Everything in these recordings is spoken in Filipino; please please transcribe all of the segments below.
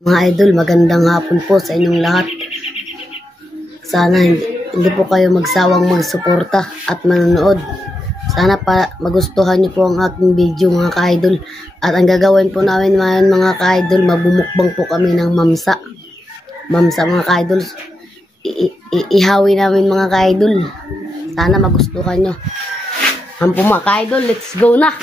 Mga idol, magandang hapon po sa inyong lahat. Sana hindi po kayo magsawang magsuporta at manonood. Sana pa magustuhan niyo po ang aking video mga ka-idol. At ang gagawin po namin mga ka-idol, mabumukbang po kami ng mamsa. Mamsa mga ka-idol. Ihawi namin mga ka-idol. Sana magustuhan niyo. Ang po mga ka-idol, let's go na!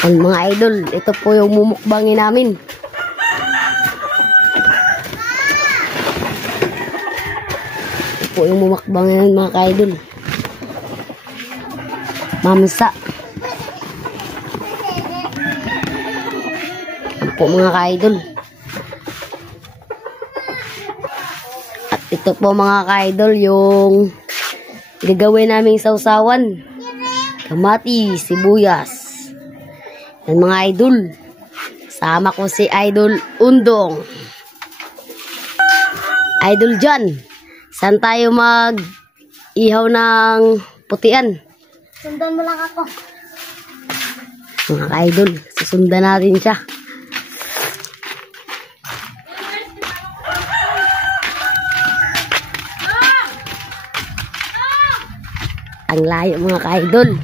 Ang mga idol, ito po yung mumukbangin namin. Ito po yung mumukbangin mga idol. Mamsa. Ito po mga idol. At ito po mga idol yung gagawin naming sausawan. Kamatis, sibuyas. Yan mga idol, sama ko si Idol Undong. Idol John, saan tayo mag-ihaw ng putian? Sundan mo lang ako. Mga idol, susundan natin siya. Ang layo mga ka-idol.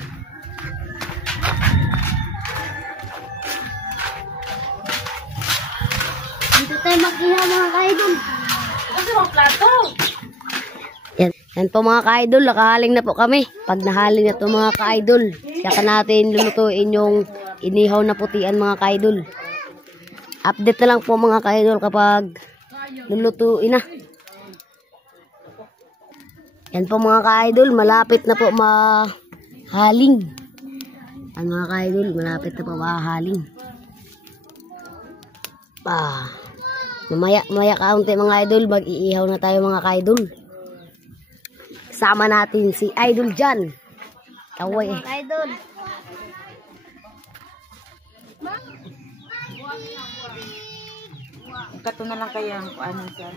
Mag-ihaw mga ka-idol. Kasi mga plato. Yan po mga ka-idol, nakahaling na po kami. Pag nahaling na to mga ka-idol, saka natin lulutuin yung inihaw na putian mga ka-idol. Update na lang po mga ka-idol kapag lulutuin na. Yan po mga ka-idol, malapit na po mahaling. Yan mga ka-idol, malapit na po mahaling. Mamaya kaunti mga idol, mag-iihaw na tayo mga ka-idol. Sama natin si Idol John. Taway Mga ka-idol. Kato na lang kaya ang ano sa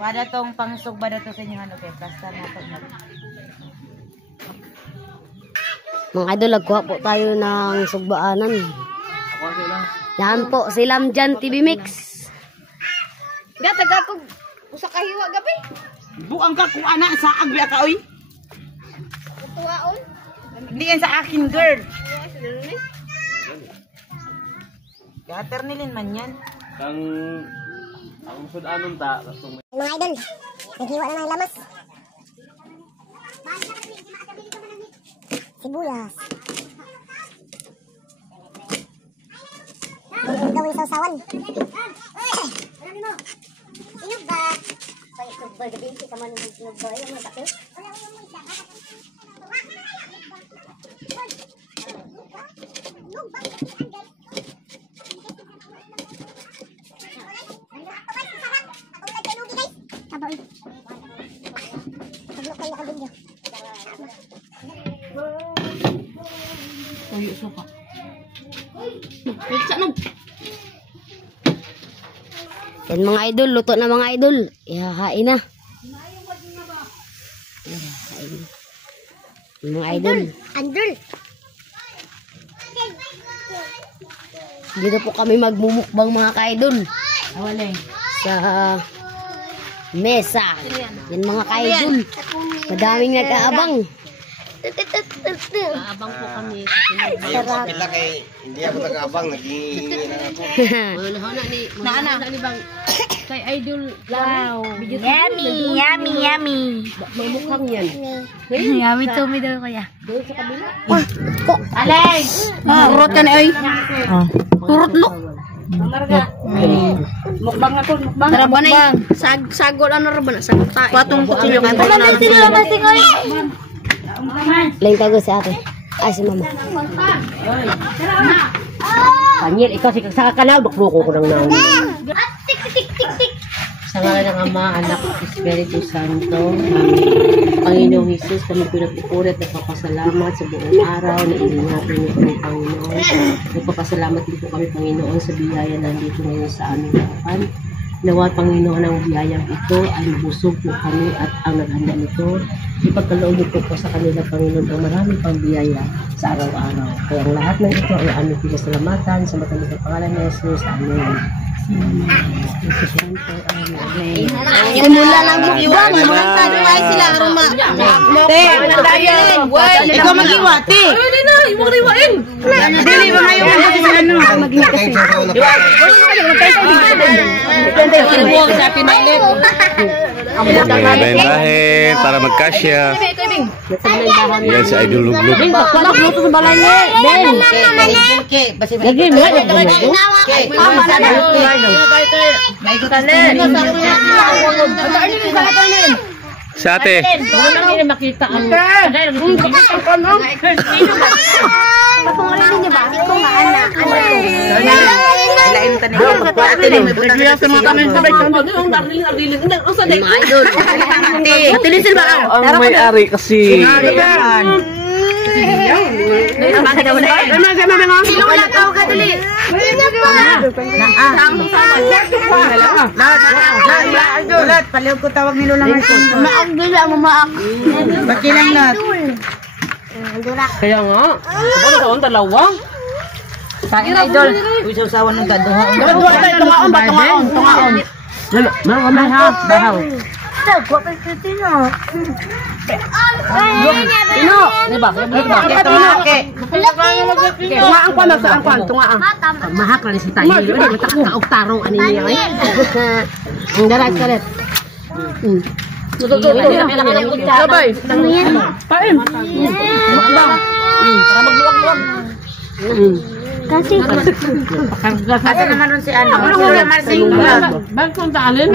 Wala tong pangsugba na to sa inyo ano kaya basta na to. Mga idol, nagkuha po tayo ng sugbaanan. Yan po, si Lamjan TV Mix. Gataga ko usa ka hiwa gabi. Buang ka kung ana sa agbi ka oy. Tuwaon. Hindi yan sa akin girl. Gater nilin man yan. Ang sudanon ta. Mga idol, naghiwa na ng lamas. Sibuyas. Ang gawin sausawan. Inog ba? Inog ba? Gabi ka man inog ba? Yung mga kape? Tuyo suka. Yan mga idol, luto na mga idol. Ihahain na. Mga idol. Andol. Dito po kami magmumukbang mga ka-idol. Awalay. Sa mesa. Yan mga ka-idol. Madaming nag-aabang. Abang po kami. Sarap. Pila kay hindi ako nag-abang, nag-iingin na ako. Naana ni bang kay Idol. Wow. Yummy, yummy, yummy. May mukhang yan. Yummy to me daw kaya. Doon sa kabila. Alay! Urot ka na oy. Urot look. Mukbang na to, mukbang. Tara ba na sagol ano ra ba na sagol tayo. Patong kutsilyo kan. Wala sila naman singoy. Lain tago si ate. Ay si mama. Panyel, ikaw si kakalaw, duklo ko nang naon. Tik tik tik tik. Sa ngalan ng Ama, Anak, at Espiritu Santo. Panginoong Jesus, kami pinagpupuri at nagpapasalamat sa buong araw na iningatan niyo kami, Panginoon. Nagpapasalamat din po kami, Panginoon, sa biyaya na nandito ngayon sa aming harapan. Nawa, Panginoon, ang biyayang ito ay mabusog po kami at ang naghanda nito. Ipagkaloob niyo po sa kanila, Panginoon, ang maraming pang biyaya sa araw-araw. Kaya ang lahat ng ito ay aming pinasalamatan sa matamis na pangalan ni Jesus. Amen. Simula ng mukbang, mga tanuay sila aroma. Te, ikaw mag-iwati. Dili na, yung mga iwain. Dili ba ngayon mag-iwati kasi. Sa pinalit. Bahin-bahin para magkasya. Yan si Idol Luglug. Luto sa balay niya. Lagi mo. Sa ate. Hindi makita ang... Papangulin niyo ba? Ito nga anak. Lain tanig ko pagpati ni may butang sa mga tanin sa bay kanto ang darling ang sa day. Idol. Tilisin ba? Ang may-ari kasi. Silula ka ka dali. Idol, paliw ko tawag ni Lola Martin. Maak bila mo maak. Bakilang nat. Kaya nga. Ano ka ang dalawa? Kain Idol. Uy sawan ng gaduha. Gaduha tayo tungaon ba tungaon? Tungaon. Mga mahal. Bahaw. Sino? Diba? Tungaan ko na sa angkwan. Tungaan. Mahak na si tayo. Ano matakot ka og tarong ani niya ay. Ang darat karet. Sabay. Pain. Mukbang. Para magluwag-luwag. Kasi. Asa naman ron si ano? Si Lola Marcing. Bakit kung taalin?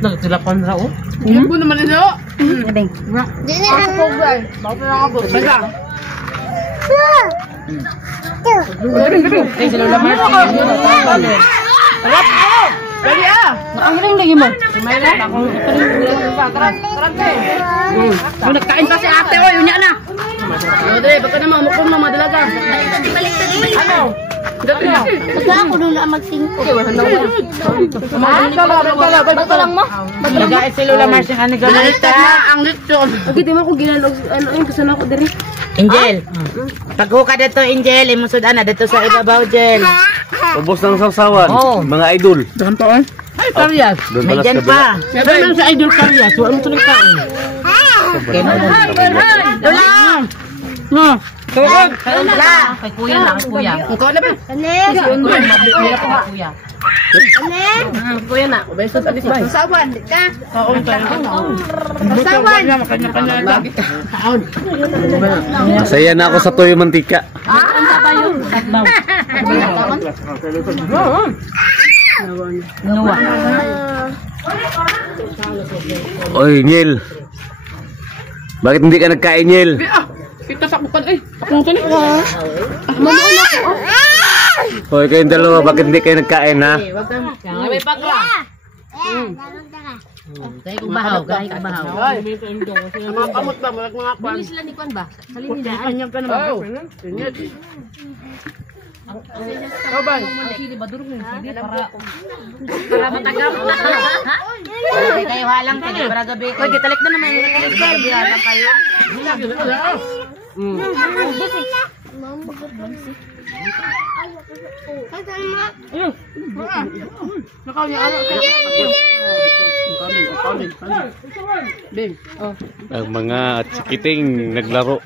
Nagtilapan raw. Ibo naman ito. Dili na po girl. Basta. Eh, si Lola Marcing. Harap ako! Dali ah! Nakangring lagi mo. Kung nagkain pa si ate, oy, unya na! Dali, baka naman, mukong mama dalaga. Baliktad. Ano? Dali na. Basta ako doon na mag-singko. Bato lang mo? Nagkait si Lola Marcing, ano gano'n ito? Ang lechon. Di mo ko ginalog ano yung gusto na ako diri. Angel, paghuka dito, Angel, imusod ana dito sa ibabaw, Angel. Ubos ng sausawan. Mga idol. Gantoon? Ay, karyas. Doon May balas dyan ka pa. Sabi lang sa idol karyas, wala mo tuloy kain. Lola! No. Tuwag! Lola! Kay kuya lang, kuya. Ikaw na ba? Kuya. Kuya na. Beso sa disbay. Sasawan, di ka? Oo, sasawan. Makanya-kanya lagi. Masaya na ako sa toyo mantika. Oy, Niel. Bakit hindi ka nagkain, Niel? Kita sa bukan eh. Ako to ni. Hoy, kayong dalawa, bakit hindi kayo nagkain, ha? May pakla. Kaya kong bahaw, kaya kong bahaw. Mga kamot ba, mga kwan. Bili sila ni Kwan ba? Salin nila. Kanyang ka naman. Kabay. Sili ba durog na sili para matagam. Kayo halang kayo para gabi. Oy, gitalik na naman yung kayo. Halang kayo. Nakaw niya alam kayo. Bing. Ang mga tsikiting naglaro.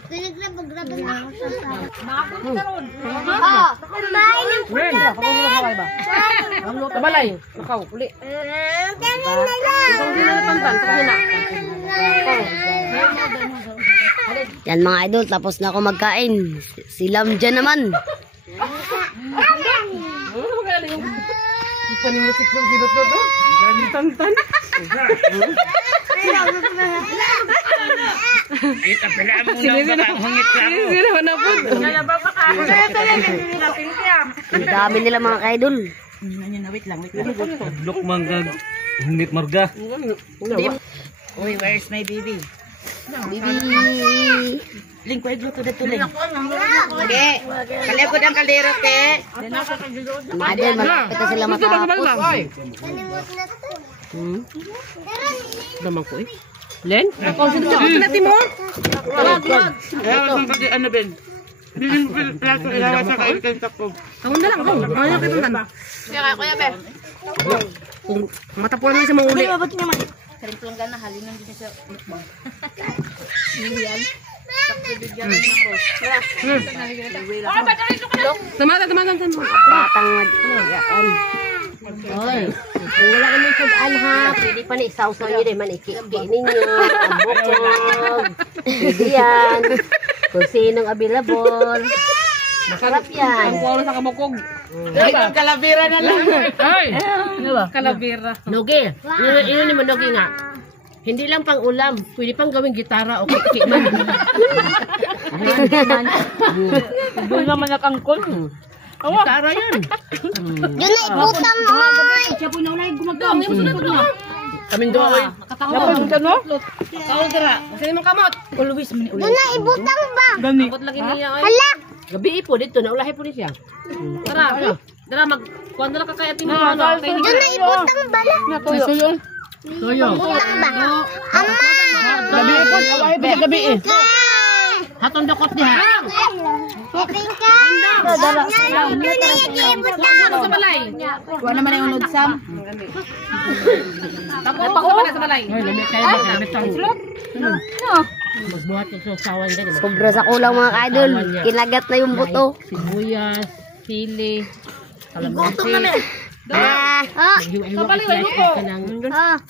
Tabalay. Nakaw, uli. Yan mga idol, tapos na ako magkain. Si Lam dyan naman. Paningisik ng sinot na to. Tantan. Kita pala mo na hangit ka ako. Sino na po? Ang dami nila mga kaidol. wait lang. Look manggag. Hingit marga. Uy, where's my baby? Bibi. Ling, ko igluto dito, Ling. Hindi. Kalikod ang kaldero, te. Adel, malapit na sila matapos. Naman ko eh. Len? Ako, sino siya? Ito natin mo? Wag. Ano, Ben? Plato, ilawa sa kain ko. Ako na lang, ako. Ayaw kita man. Kaya, kuya, be. Matapuan mo sa mga uli. Ba't naman? Karimpulanggan na, halinan din sa mukbang. Yan. Tamatan. Batang mag-iyan. Oy, kung wala naman sudaan ha, pwede pa na isaw-saw nyo din, manikiki ninyo, ang bukog, pwede yan, kung sinong available, masarap yan. Ang kuwala sa kabukog. Kalabira na lang. Ay! Ano ba? Kalabira. Nogi. Yun naman, Nogi nga. Hindi lang pang ulam, pwede pang gawing gitara o kikiman. Doon naman nakangkol. Gitara yun. Yun na ibutang mo. Siya po na ulay gumagawang. Kaming doon ay. Napagod ka no? Kaul dira. Kasi mong kamot. Always man Yun na ibutang ba? Gani. Kamot lagi niya. Hala. Gabi po dito na ulahi po ni siya. Tara. Dara mag kuan dara ka kay atin mo. Yun na ibutang bala. Suyo. Ibutang ba? Ama. Gabi po. Ulahi po gabi eh. Hatong dakot diha. Piping ka. Yun na yung ibutang. Sa balay. Wala naman yung unod sam. Tapos sa balay. Ay, lamit kayo ba? Lamit ang sulot. Mas buhat yung sawan din. Sobra sa kulang mga kaidol, kinagat na yung buto. Sibuyas, sili, kalamansi. Oh.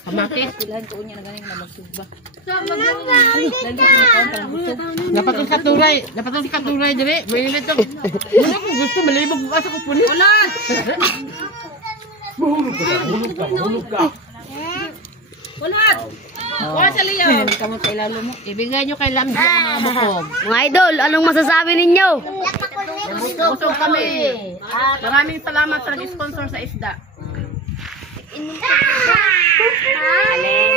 Kamatis. Dapat yung katuray. Dapat yung katuray dire. May ulit to. Wala ko gusto malibog bukas ako punit. Ulan! Ulan! Wala sa liyaw. Kamot sa ilalo mo. Ibigay nyo kay Lamdi ang mga bukog. Mga idol, anong masasabi ninyo? Busog kami. Maraming salamat sa nag-sponsor sa isda. Alin?